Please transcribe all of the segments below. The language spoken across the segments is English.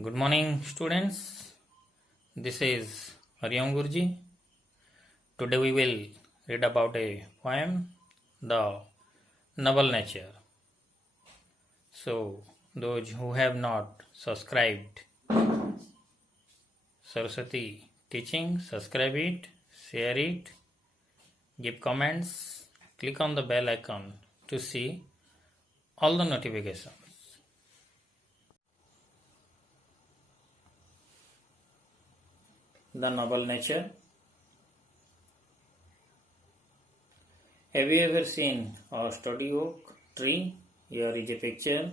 Good morning, students. This is Hariam Gurji. Today we will read about a poem, The Noble Nature. So, those who have not subscribed Saraswati teaching, subscribe it, share it, give comments, click on the bell icon to see all the notifications. The Noble Nature. Have you ever seen a study oak tree? Here is a picture.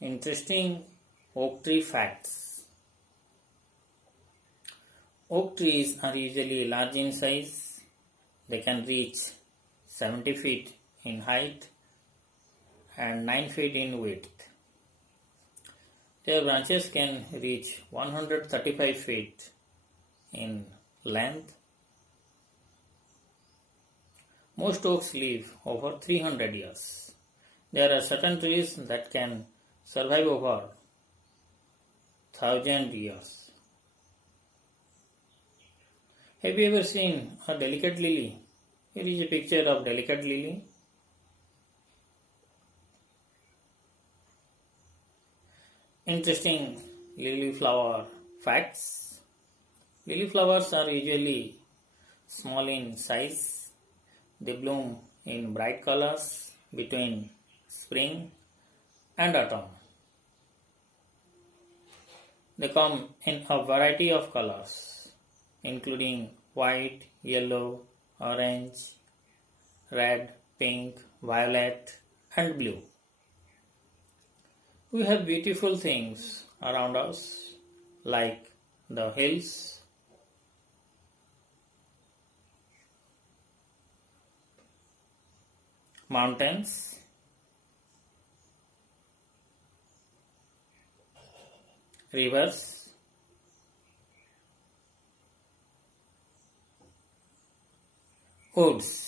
Interesting oak tree facts. Oak trees are usually large in size. They can reach 70 feet in height and 9 feet in width. Their branches can reach 135 feet in length. Most oaks live over 300 years. There are certain trees that can survive over 1,000 years. Have you ever seen a delicate lily? Here is a picture of delicate lily. Interesting lily flower facts. Lily flowers are usually small in size. They bloom in bright colors between spring and autumn. They come in a variety of colors, including white, yellow, orange, red, pink, violet, and blue. We have beautiful things around us like the hills, mountains, rivers, woods.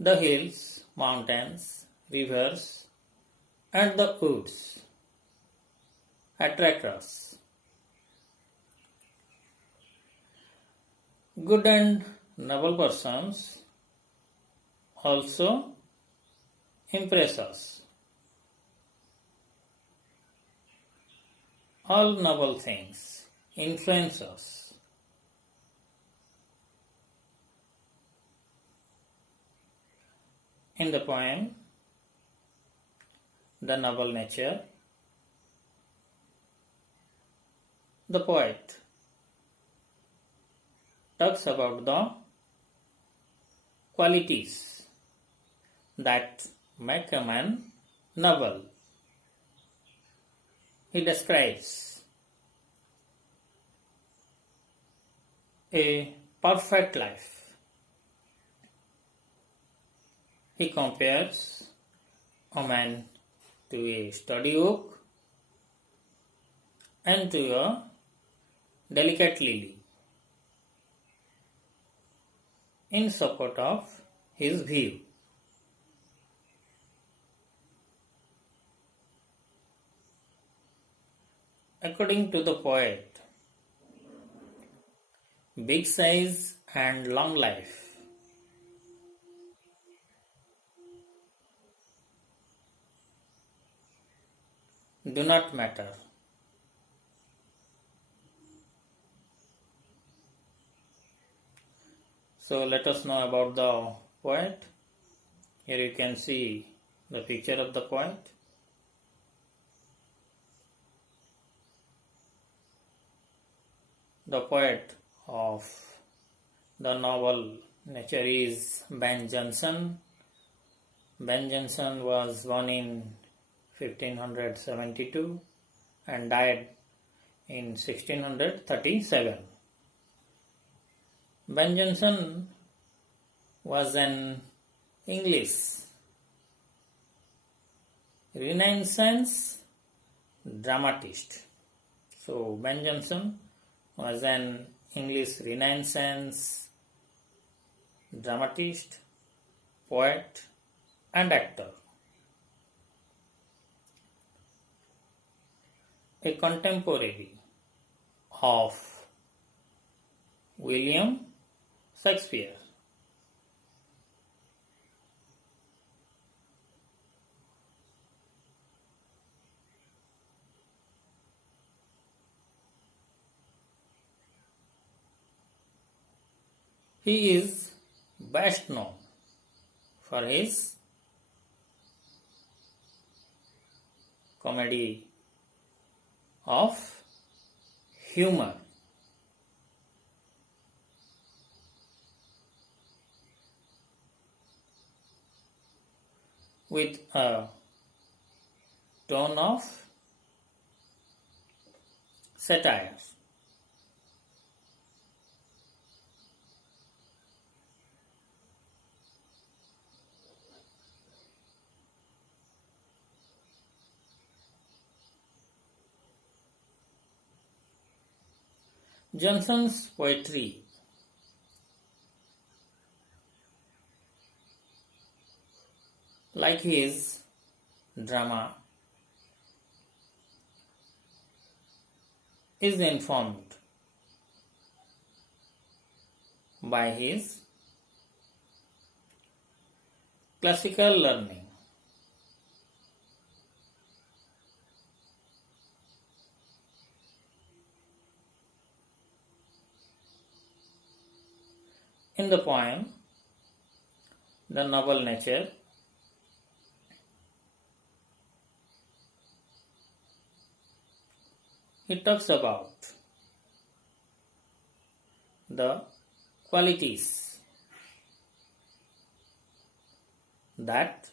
The hills, mountains, rivers, and the woods attract us. Good and noble persons also impress us. All noble things influence us. In the poem, The Noble Nature, the poet talks about the qualities that make a man noble. He describes a perfect life. He compares a man to a sturdy oak and to a delicate lily in support of his view. According to the poet, big size and long life do not matter. So let us know about the poet. Here you can see the picture of the poet. The poet of the novel Nature is Ben Jonson. Ben Jonson was born in 1572 and died in 1637. Ben Jonson was an English Renaissance dramatist So Ben Jonson was an English Renaissance dramatist, poet, and actor. A contemporary of William Shakespeare. He is best known for his comedy of humor. With a tone of satire. Johnson's poetry like his drama is informed by his classical learning. In the poem, The Noble Nature, he talks about the qualities that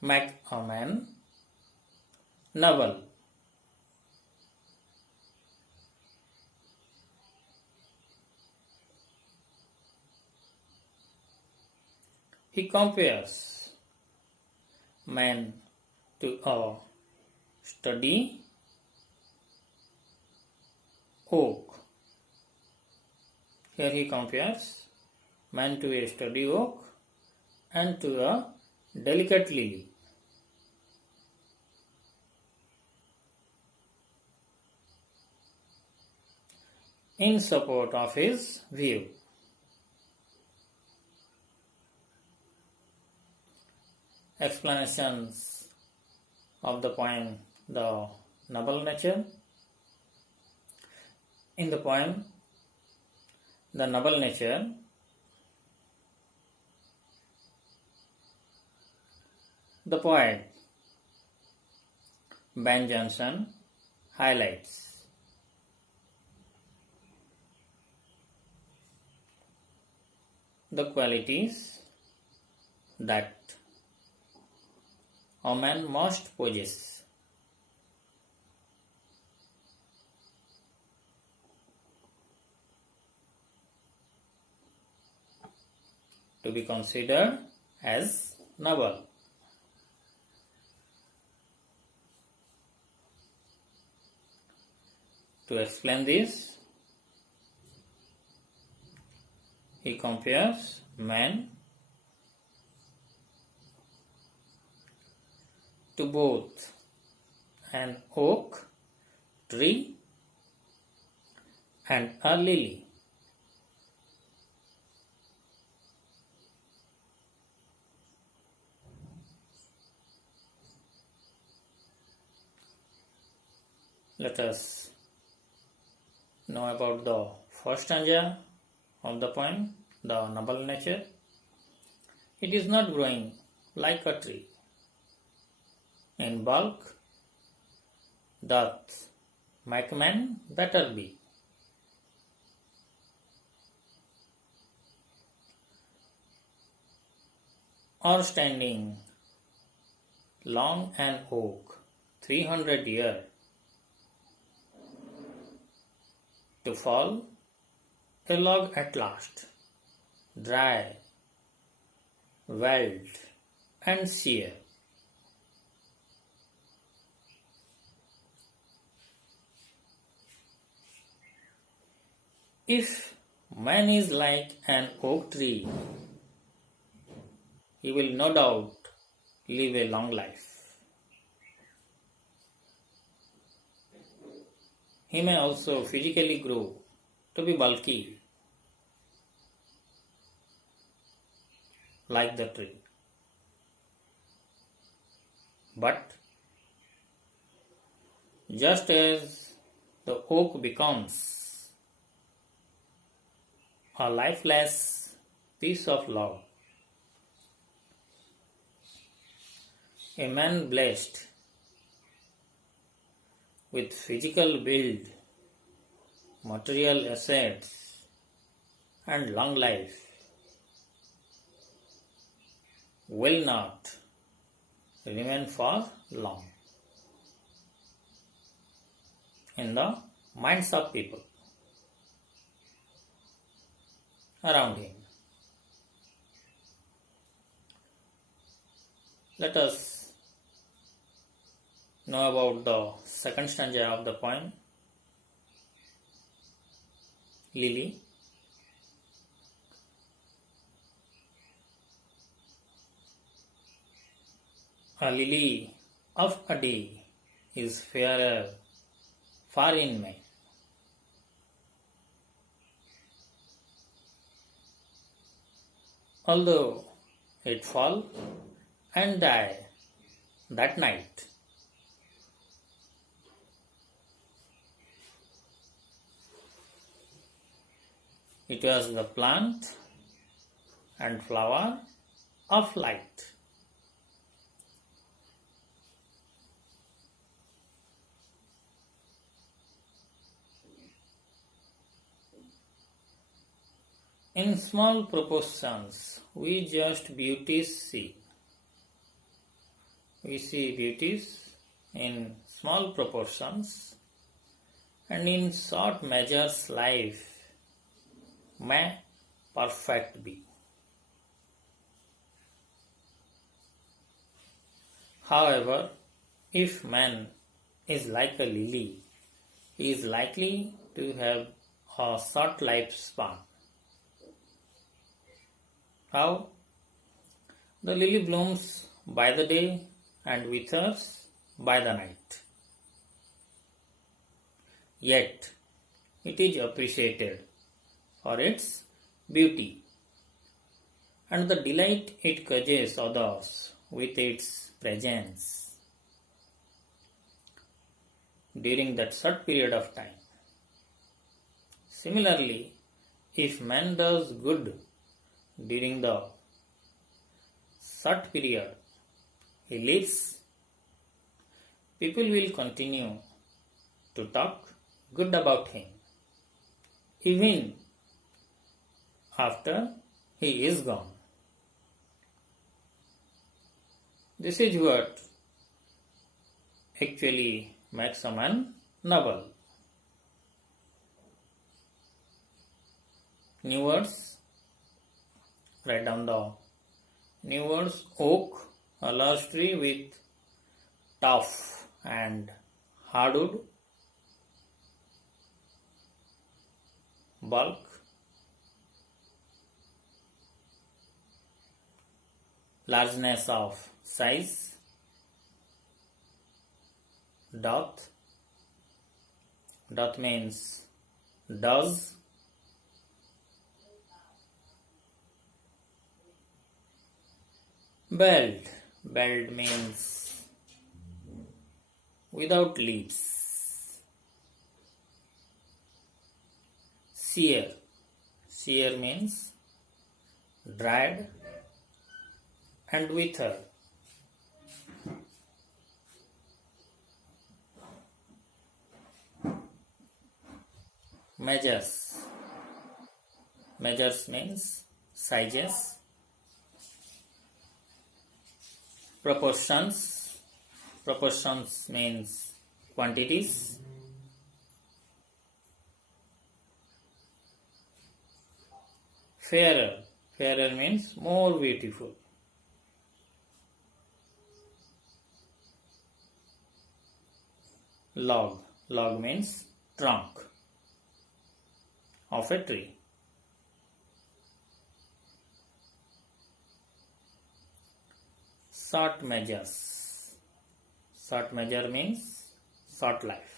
make a man noble. He compares man to a sturdy oak. Here he compares man to a sturdy oak and to a delicate lily. In support of his view. Explanations of the poem The Noble Nature. In the poem The Noble Nature, the poet Ben Jonson highlights the qualities that a man must possess to be considered as noble. To explain this, he compares man to both an oak tree and a lily. Let us know about the first stanza of the poem, The Noble Nature. It is not growing like a tree. In bulk doth make man better be. Or standing long an oak 300 year to fall a log at last, dry, weld and sear. If man is like an oak tree, he will no doubt live a long life. He may also physically grow to be bulky like the tree. But just as the oak becomes a lifeless piece of log, a man blessed with physical build, material assets, and long life will not remain for long in the minds of people around him. Let us know about the second stanza of the poem. Lily. A lily of a day is fairer far in May. Although it fall and die that night, it was the plant and flower of light. In small proportions, we just beauties see. We see beauties in small proportions, and in short measures life may perfect be. However, if man is like a lily, he is likely to have a short lifespan. How? The lily blooms by the day and withers by the night. Yet, it is appreciated for its beauty and the delight it causes others with its presence during that short period of time. Similarly, if man does good during the short period he lives, people will continue to talk good about him even after he is gone. This is what actually makes a man noble. New words. Write down the new words. Oak, a large tree with tough and hardwood. Bulk, largeness of size. Doth, doth means does. Belt, belt means without leaves. Sear, sear means dried and withered. Measures, measures means sizes. Proportions, proportions means quantities. Fairer, fairer means more beautiful. Log, log means trunk of a tree. Short measures. Short measure means short life.